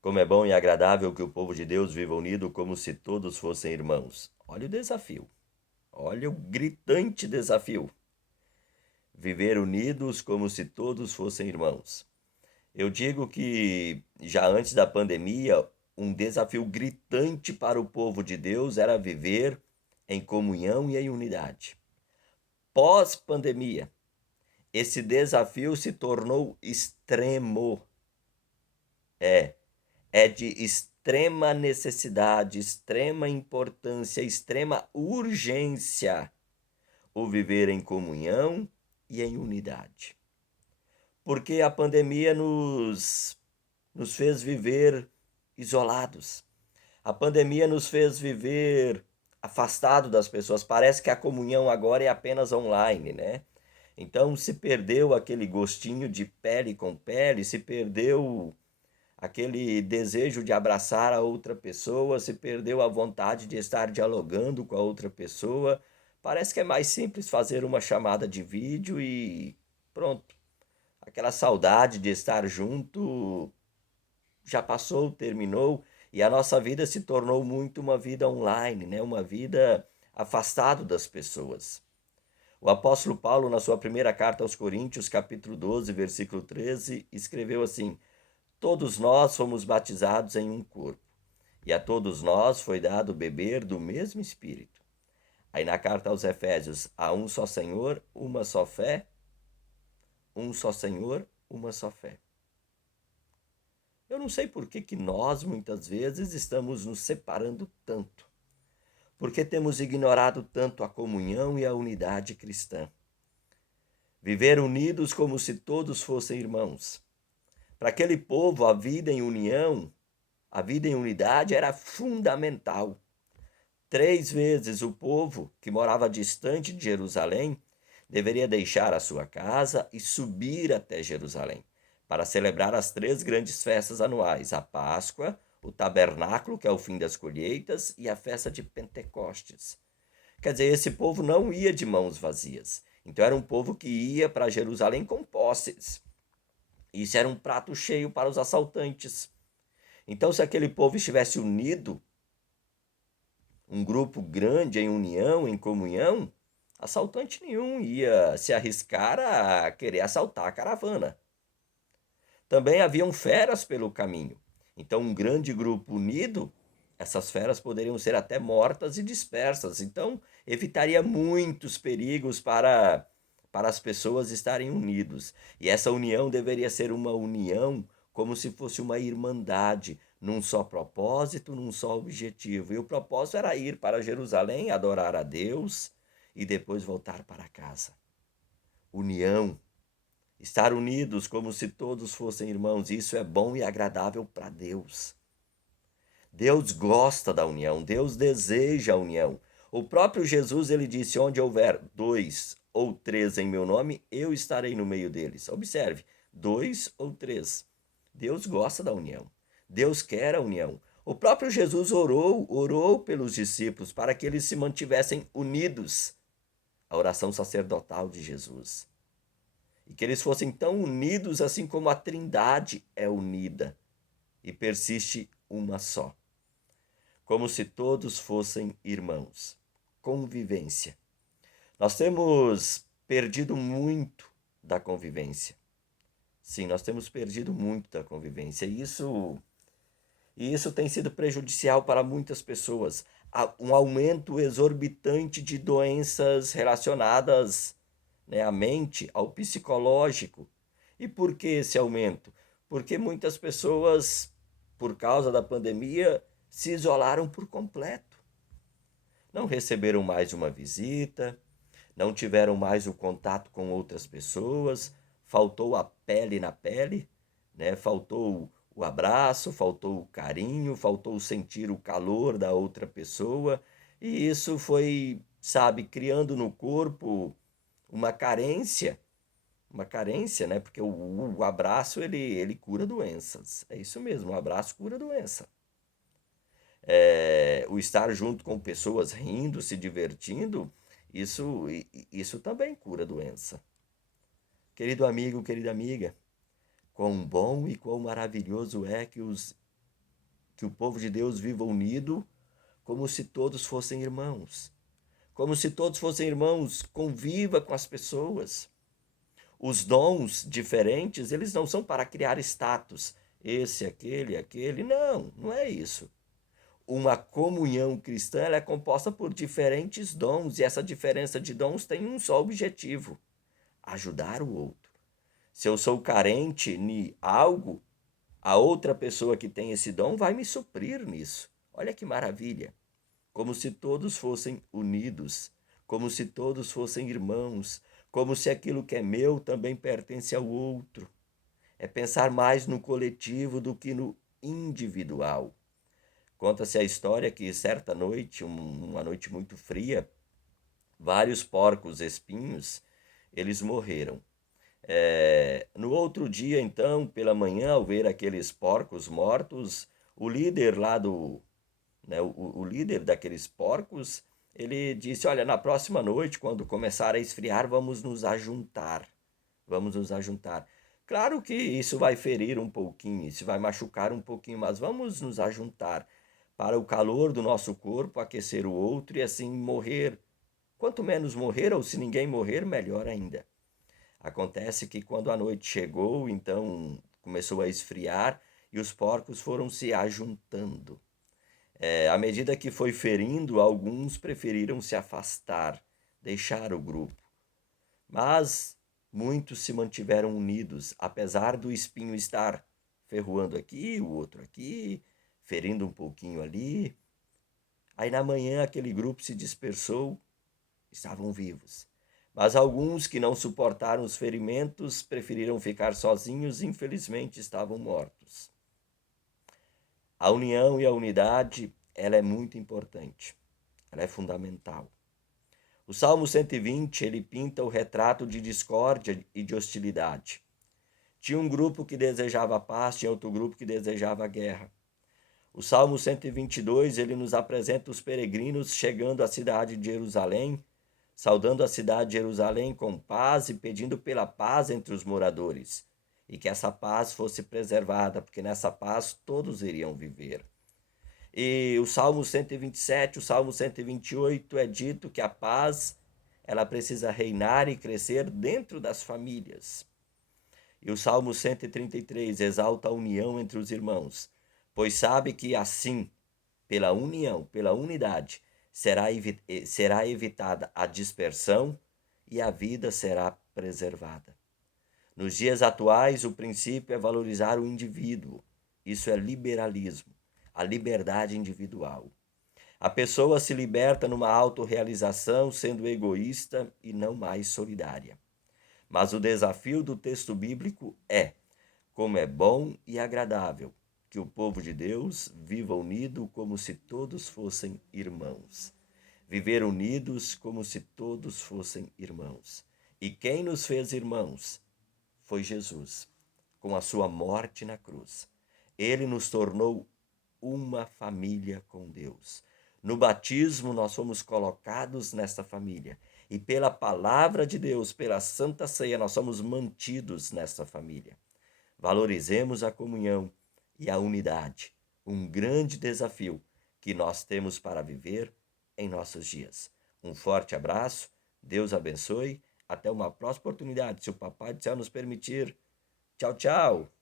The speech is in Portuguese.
Como é bom e agradável que o povo de Deus viva unido como se todos fossem irmãos. Olha o desafio. Olha o gritante desafio. Viver unidos como se todos fossem irmãos. Eu digo que já antes da pandemia, um desafio gritante para o povo de Deus era viver em comunhão e em unidade. Pós-pandemia, esse desafio se tornou extremo. É de extrema necessidade, extrema importância, extrema urgência o viver em comunhão e em unidade. Porque a pandemia nos fez viver isolados. A pandemia nos fez viver afastado das pessoas. Parece que a comunhão agora é apenas online, né? Então se perdeu aquele gostinho de pele com pele, se perdeu aquele desejo de abraçar a outra pessoa, se perdeu a vontade de estar dialogando com a outra pessoa. Parece que é mais simples fazer uma chamada de vídeo e pronto. Aquela saudade de estar junto já passou, terminou e a nossa vida se tornou muito uma vida online, né? Uma vida afastado das pessoas. O apóstolo Paulo, na sua primeira carta aos Coríntios, capítulo 12, versículo 13, escreveu assim: Todos nós fomos batizados em um corpo, e a todos nós foi dado beber do mesmo Espírito. Aí na carta aos Efésios, há um só Senhor, uma só fé, um só Senhor, uma só fé. Eu não sei por que nós, muitas vezes, estamos nos separando tanto. Porque temos ignorado tanto a comunhão e a unidade cristã. Viver unidos como se todos fossem irmãos. Para aquele povo, a vida em união, a vida em unidade era fundamental. 3 vezes o povo que morava distante de Jerusalém deveria deixar a sua casa e subir até Jerusalém para celebrar as 3 grandes festas anuais: a Páscoa, o Tabernáculo, que é o fim das colheitas, e a festa de Pentecostes. Quer dizer, esse povo não ia de mãos vazias. Então era um povo que ia para Jerusalém com posses. Isso era um prato cheio para os assaltantes. Então, se aquele povo estivesse unido, um grupo grande em união, em comunhão, assaltante nenhum ia se arriscar a querer assaltar a caravana. Também haviam feras pelo caminho. Então, um grande grupo unido, essas feras poderiam ser até mortas e dispersas. Então, evitaria muitos perigos para as pessoas estarem unidos. E essa união deveria ser uma união como se fosse uma irmandade, num só propósito, num só objetivo. E o propósito era ir para Jerusalém, adorar a Deus e depois voltar para casa. União, estar unidos como se todos fossem irmãos, isso é bom e agradável para Deus. Deus gosta da união, Deus deseja a união. O próprio Jesus, ele disse: onde houver 2 ou 3 em meu nome, eu estarei no meio deles. Observe, 2 ou 3. Deus gosta da união. Deus quer a união. O próprio Jesus orou pelos discípulos para que eles se mantivessem unidos. A oração sacerdotal de Jesus. E que eles fossem tão unidos assim como a Trindade é unida e persiste uma só. Como se todos fossem irmãos. Convivência. Nós temos perdido muito da convivência. Sim, nós temos perdido muito da convivência. E isso tem sido prejudicial para muitas pessoas. Há um aumento exorbitante de doenças relacionadas, né, à mente, ao psicológico. E por que esse aumento? Porque muitas pessoas, por causa da pandemia, se isolaram por completo. Não receberam mais uma visita, não tiveram mais o contato com outras pessoas, faltou a pele na pele, né? Faltou o abraço, faltou o carinho, faltou sentir o calor da outra pessoa, e isso foi, sabe, criando no corpo uma carência, né? Porque o abraço ele cura doenças. É isso mesmo, o abraço cura doença. O estar junto com pessoas rindo, se divertindo, isso também cura doença. Querido amigo, querida amiga, quão bom e quão maravilhoso é que os que o povo de Deus viva unido como se todos fossem irmãos. Como se todos fossem irmãos, conviva com as pessoas. Os dons diferentes, eles não são para criar status. Esse, aquele. Não, não é isso. Uma comunhão cristã ela é composta por diferentes dons, e essa diferença de dons tem um só objetivo: ajudar o outro. Se eu sou carente em algo, a outra pessoa que tem esse dom vai me suprir nisso. Olha que maravilha! Como se todos fossem unidos, como se todos fossem irmãos, como se aquilo que é meu também pertence ao outro. É pensar mais no coletivo do que no individual. Conta-se a história que certa noite, uma noite muito fria, vários porcos espinhos, eles morreram. No outro dia, então, pela manhã, ao ver aqueles porcos mortos, o líder lá o líder daqueles porcos, ele disse: olha, na próxima noite, quando começar a esfriar, vamos nos ajuntar. Vamos nos ajuntar. Claro que isso vai ferir um pouquinho, isso vai machucar um pouquinho, mas vamos nos ajuntar para o calor do nosso corpo aquecer o outro e assim morrer. Quanto menos morrer, ou se ninguém morrer, melhor ainda. Acontece que quando a noite chegou, então começou a esfriar e os porcos foram se ajuntando. À medida que foi ferindo, alguns preferiram se afastar, deixar o grupo. Mas muitos se mantiveram unidos, apesar do espinho estar ferroando aqui, o outro aqui, ferindo um pouquinho ali. Aí na manhã aquele grupo se dispersou, estavam vivos. Mas alguns que não suportaram os ferimentos preferiram ficar sozinhos e infelizmente estavam mortos. A união e a unidade, ela é muito importante, ela é fundamental. O Salmo 120, ele pinta o retrato de discórdia e de hostilidade. Tinha um grupo que desejava paz, tinha outro grupo que desejava guerra. O Salmo 122, ele nos apresenta os peregrinos chegando à cidade de Jerusalém, saudando a cidade de Jerusalém com paz e pedindo pela paz entre os moradores, e que essa paz fosse preservada, porque nessa paz todos iriam viver. E o Salmo 127, o Salmo 128 é dito que a paz, ela precisa reinar e crescer dentro das famílias. E o Salmo 133 exalta a união entre os irmãos, pois sabe que assim, pela união, pela unidade, será evitada a dispersão e a vida será preservada. Nos dias atuais, o princípio é valorizar o indivíduo. Isso é liberalismo, a liberdade individual. A pessoa se liberta numa autorrealização, sendo egoísta e não mais solidária. Mas o desafio do texto bíblico é: como é bom e agradável que o povo de Deus viva unido como se todos fossem irmãos. Viver unidos como se todos fossem irmãos. E quem nos fez irmãos foi Jesus, com a sua morte na cruz. Ele nos tornou uma família com Deus. No batismo, nós fomos colocados nesta família. E pela palavra de Deus, pela Santa Ceia, nós somos mantidos nesta família. Valorizemos a comunhão e a unidade, um grande desafio que nós temos para viver em nossos dias. Um forte abraço, Deus abençoe, até uma próxima oportunidade, se o Papai do Céu nos permitir. Tchau, tchau!